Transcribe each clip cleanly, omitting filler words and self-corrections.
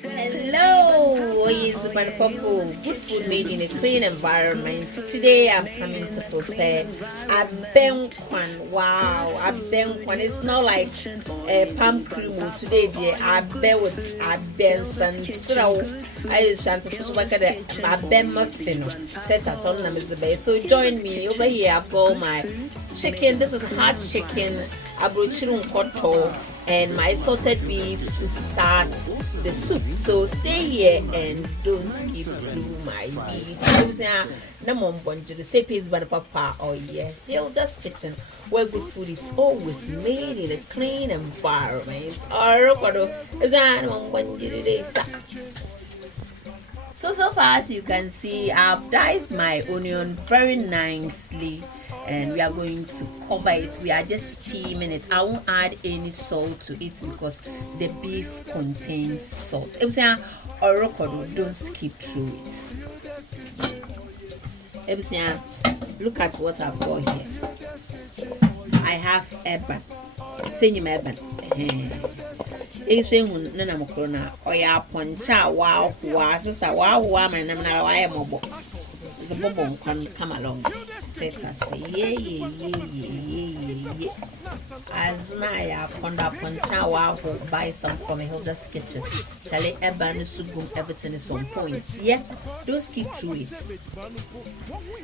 Hello, it's Popo. Good food made in a clean environment. Today I'm coming to prepare a benkwan. Wow, a benkwan. It's not like palm cream. Today, dear, I bear with a benson. So I shan't forget a ben muffin. Set us on the So join me over here. I've got my chicken. This is hot chicken. Abrochirun koto and my salted beef to start the soup. So stay here and don't skip through my video. Namon bonjo the same is by the papa or yeah. Hilda's kitchen where good food is always made in a clean environment. So far as you can see, I've diced my onion very nicely and we are going to cover it. We are just steaming it. I won't add any salt to it because the beef contains salt. Don't skip through it. Look at what I've got here. I have eban. Say you eban. Saying nana mokrona oya poncha wow sister wow my name na why mobo. It's a bobo can come along. Set us yeah. As Naya Ponda Poncha wow buy some from a Hilda's kitchen. Charlie Eban everything is on point. Yeah, don't skip through it.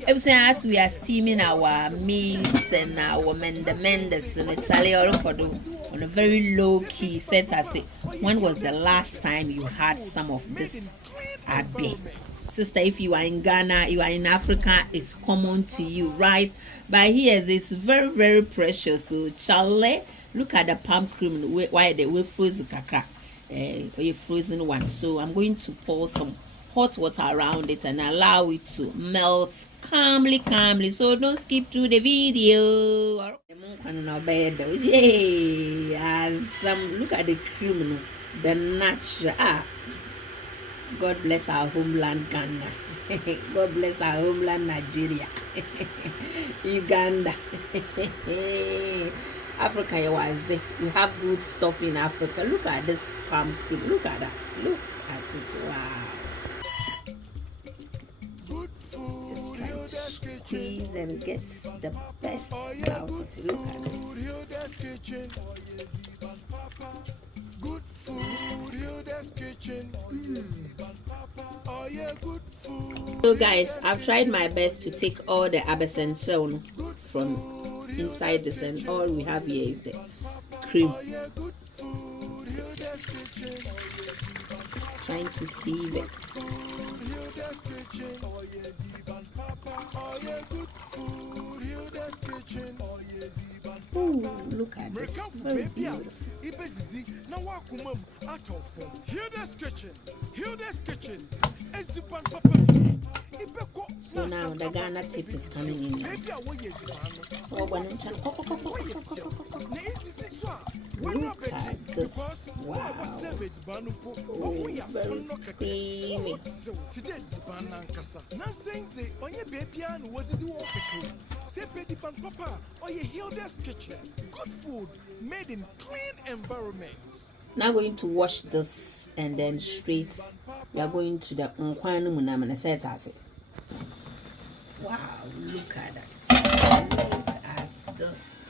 As we are steaming our meats and our mendes and Charlie Orokodo on a very low key set us when was the last time you had some of this abe? Sister, if you are in Ghana, you are in Africa, it's common to you, right? But here it's very, very precious. So, Charlie, look at the palm cream, why they will frozen kakra, a frozen one. So, I'm going to pour some hot water around it and allow it to melt calmly. So, don't skip through the video. Yay! As look at the cream, the natural. God bless our homeland Ghana. God bless our homeland Nigeria. Uganda. Africa, you have good stuff in Africa. Look at this pumpkin. Look at that. Look at it. Wow. Just try to squeeze and get the best out of it. Look at this. Good food, Hilda's kitchen. So guys, I've tried my best to take all the absence from inside this, and all we have here is the cream. Trying to sieve it. Ooh, look at this. Very beautiful. So now the Ghana tip is coming in. Look at this. Wow. Oh, very creamy. Good food made in clean environments. Now going to wash this and then straight we are going to the unkwanu munamana set as. Wow, look at that. Look at this.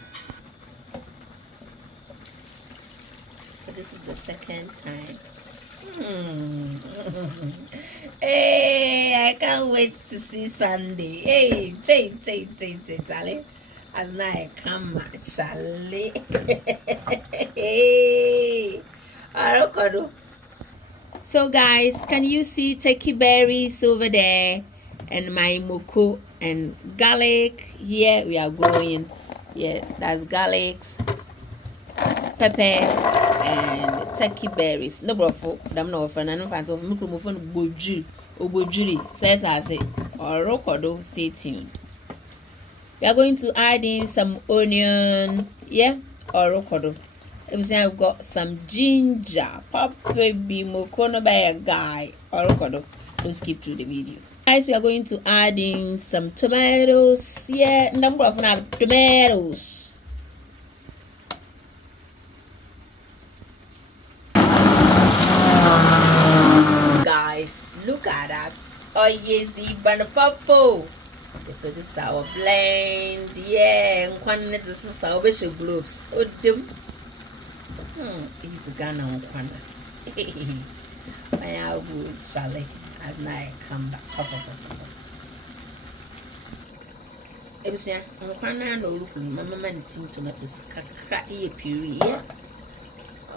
So this is the second time. Hey, I can't wait to see Sunday. Hey, Charlie. As now I come, Charlie. Hey, so guys, can you see turkey berries over there and my moko and garlic? Here we are growing. Yeah, that's garlics, pepper, and turkey berries. No brofo, damn no friend, and no fan of microphone bojuri. Set as it or rokodo. Stay tuned. We are going to add in some onion, yeah, or rokodo. I've got some ginger, papa bimokono by a guy, or rokodo. Don't skip through the video. Guys, we are going to add in some tomatoes, yeah, number of tomatoes. that's oyezi banapapo. So this is our blend. Yeah, nkwana this is our bishop gloves. Odem. It's Ghana nkwana. I will Charlie at night come back. Ebusia nkwana na orukuru mama man tin tomatoes kakra e piri yeah.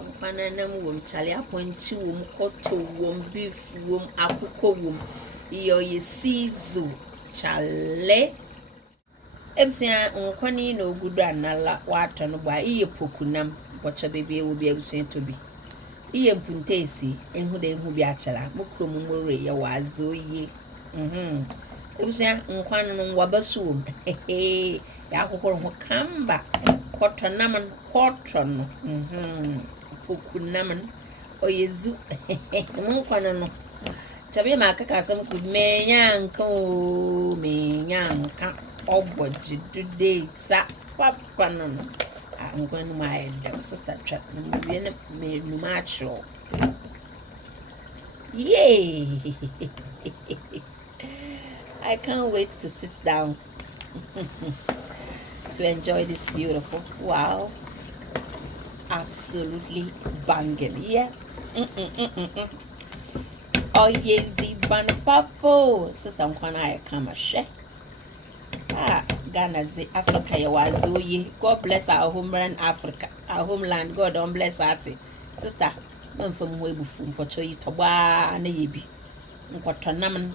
Nkwana na mu wom Charlie aponchi wom koto wom beef wom akukọ wom iyo ye sizu Charlie. Ebusia nkwana na ogudu anala wato no ba iye pokunam bocha bebe e wo bi ebusia tobi. Iye mpuntesi enhu da enhu bi achara mukrom mmore ye wazo ye. Ebusia nkwana no wabasu ya akokoro ho kamba kotonaman kotono pokunaman oyezu nkwana no tabi makaka asem ku menyanka o menyanka obojidude sa papa no nkwana my sister chat no me no macho yay. I can't wait to sit down to enjoy this beautiful. Wow. Absolutely banging. Yeah. Oh, yezi banapapo. Sister Nkwana ya kama she. Ghana ze Africa ya wazoye. God bless our homeland Africa. Our homeland. God don't bless us. Sister, mfemu webufu mpocho yitobwa na yebi. Mkotonaman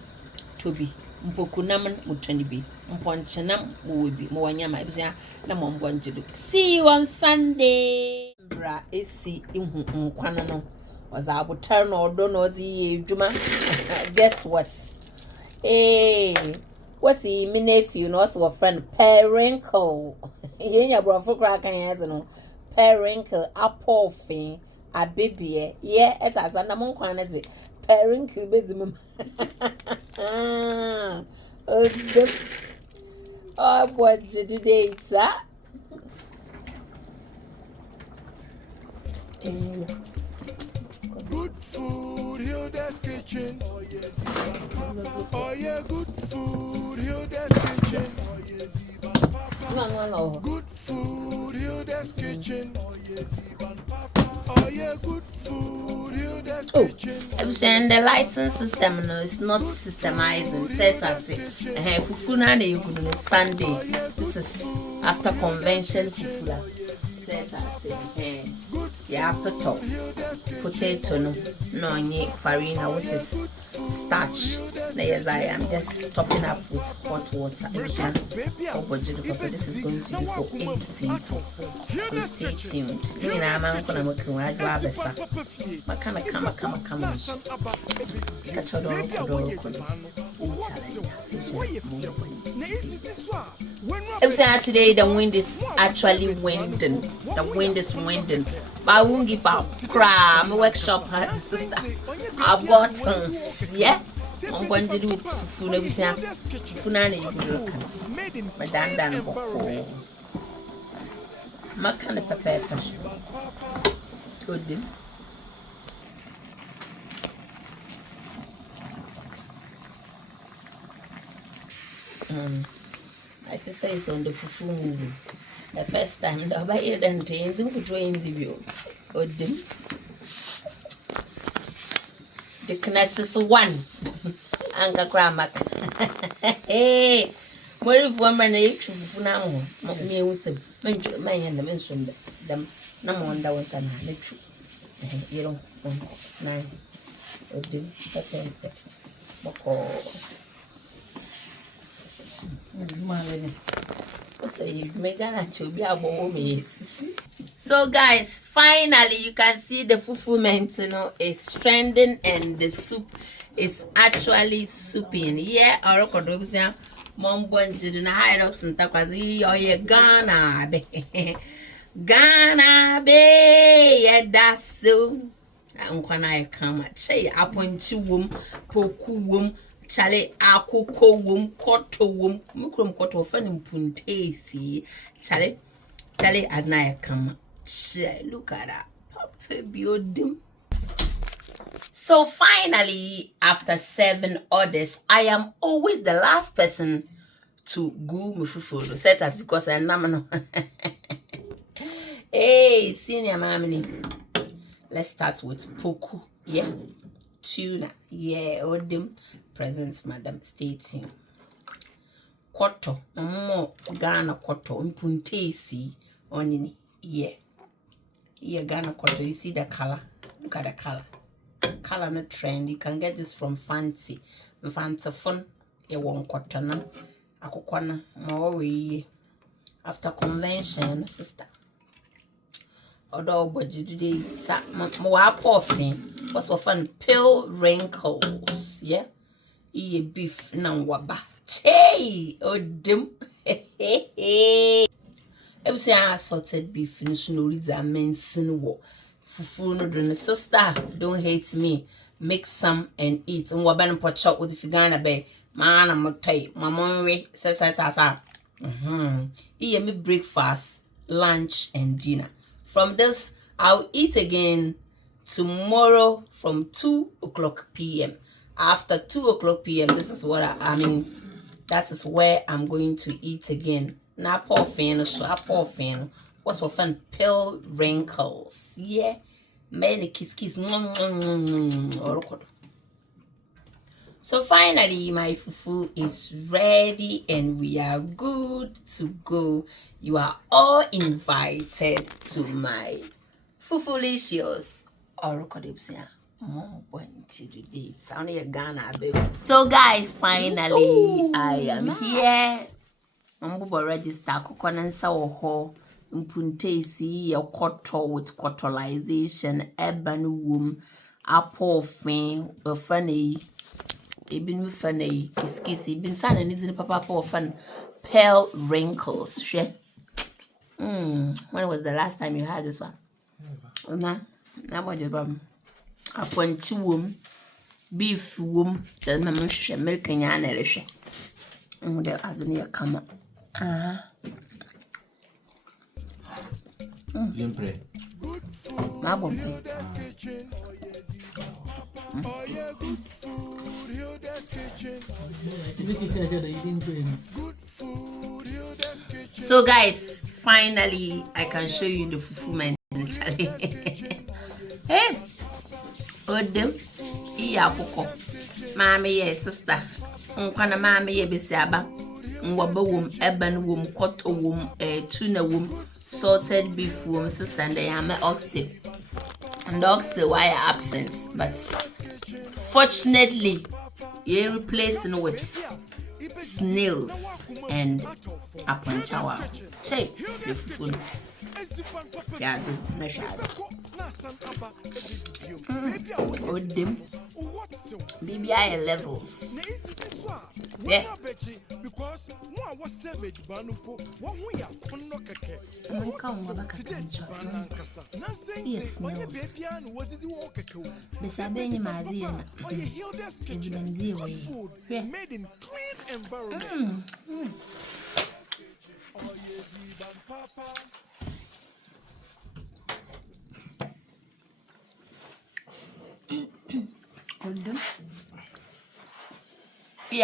tobi. Mpokunam mutanibi mponchenam muwebi mwanyama ebia na mombonjidu. See you on Sunday. Bra esi ihu nkwana no was abutar no odo no zi edwuma. Guess what? What's the me nephew no also a friend Perinkle. Yenya brofo kra kan yeze no Perinkle apofin abebie ye etasa na mo nkwana ze Perinkle bezimum. Oh, what did you do it's good food, Hilda's kitchen. Oh yeah, good food, Hilda's kitchen. Good food, Hilda's kitchen. Oh yeah, good food, Hilda's kitchen. And the lighting system no, it's not systemizing. Set as it. Fufu na you could Sunday. This is after convention fufu. Set as it. Yeah, potato no farina, which is starch. Yes, I am just topping up with hot water. This is going to be for 8 people. So stay tuned. I'm going to make today the wind is actually winding. The wind is winding. But I won't give up. My workshop has sister. I've got yeah. I'm going to do it for Funani. My dandan. My kind of pepper. Good. I say it's on the fufu movie. The first time the buy it and change them to the view. Odin. The Knesset is one. Anga Kramak. Hey, what if woman age for now? Me also mention my and mention them. No wonder was an true. You don't want 9. Odin. So guys, finally you can see the fufu mentino is trending and the soup is actually souping. Yeah, or kodobsia mombonjidu na hairo santa kwazi oye Ghana be Ghana be yeah that's so nkwana ya kama che aponchi wom poku wom chale akoko wom koto wom mukrom koto fani mpuntesi chale anaya kama che look at that papa biodim So finally, after 7 orders, I am always the last person to go mufufu. Set us because I'm not. Hey, senior mammy. Let's start with poku. Yeah. Tuna. Yeah. Odem. Present, madam. Stay tuned. Koto. Mamo Ghana koto. Mpuntesi. Onini. Yeah. Yeah, Ghana koto. You see the color? Look at the color. Color no trend. You can get this from Fancy. Fancy fun. You won't koto na. Akukwana. Mawe. After convention, sister. Although but you today what's for fun pale wrinkles, yeah, beef na waba che dim. Every say assorted beef finish no reason mention wo fufu no do sister don't hate me, make some and eat and waba no pot with the figana be man I'm okay mama we sa me breakfast, lunch and dinner. From this, I'll eat again tomorrow from 2 o'clock p.m. After 2 o'clock p.m., this is what that is where I'm going to eat again. Now, poor fan, what's for fun? Pale wrinkles. Yeah. Many kiss. So finally, my fufu is ready and we are good to go. You are all invited to my Fufulicious. So guys, finally, I am here. Mambo register kokonansa woho mpuntesi ya koto with cotolization urban womb apple fin funny. Been funny, kissy, been sun and isn't papa fun pale wrinkles. When was the last time you had this one? Now what you bum? Upon 2 womb, beef womb, tell my milk and yan. There as near come up. My bum. So guys, finally I can show you the fufu mentally. Hey, Odem, iya koko. Mommy, yes, sister. Unkwana mommy, ye besiaba. Mwaba wom, eben wom, koto wom, tuna wom, salted beef wom, sister, and the yama oxtail. And the oxtail why absent, but fortunately, you're replacing with snails and apanchawa. Check the food. Yeah, no shade. Odem. BBI levels. Yeah. Yes, snails. Besabeni madina. Ejibenzi way. Made in clean environment.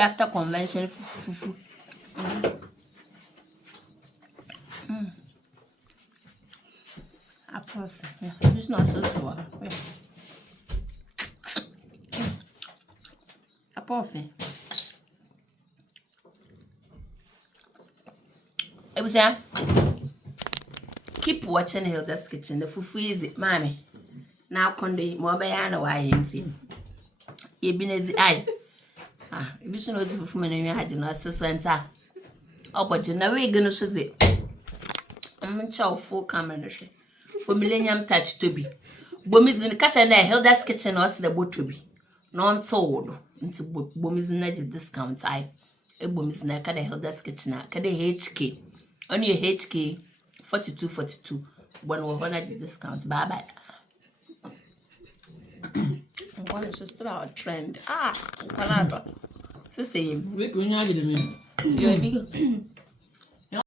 After convention fufu. Yeah. It's not so sour. Yeah. A perfect. It was keep watching Hilda's Kitchen. The fufu is it, mommy. Now Conde more bayana why you see. You been at the eye. If you should know the fufu man you had in assistant. Oh, but you know we're gonna shoot it. I'm chow full camera for Millennium Touch to be. Bomis in the kitchen there, Hilda's Kitchen or the boat to be. Non told into bomis in the discount. A bomis in the Hilda's Kitchen, HK. Only a HK 42 when we're on the discount. Bye bye. I'm going to just throw a trend. Canada. Sister, we're going to get a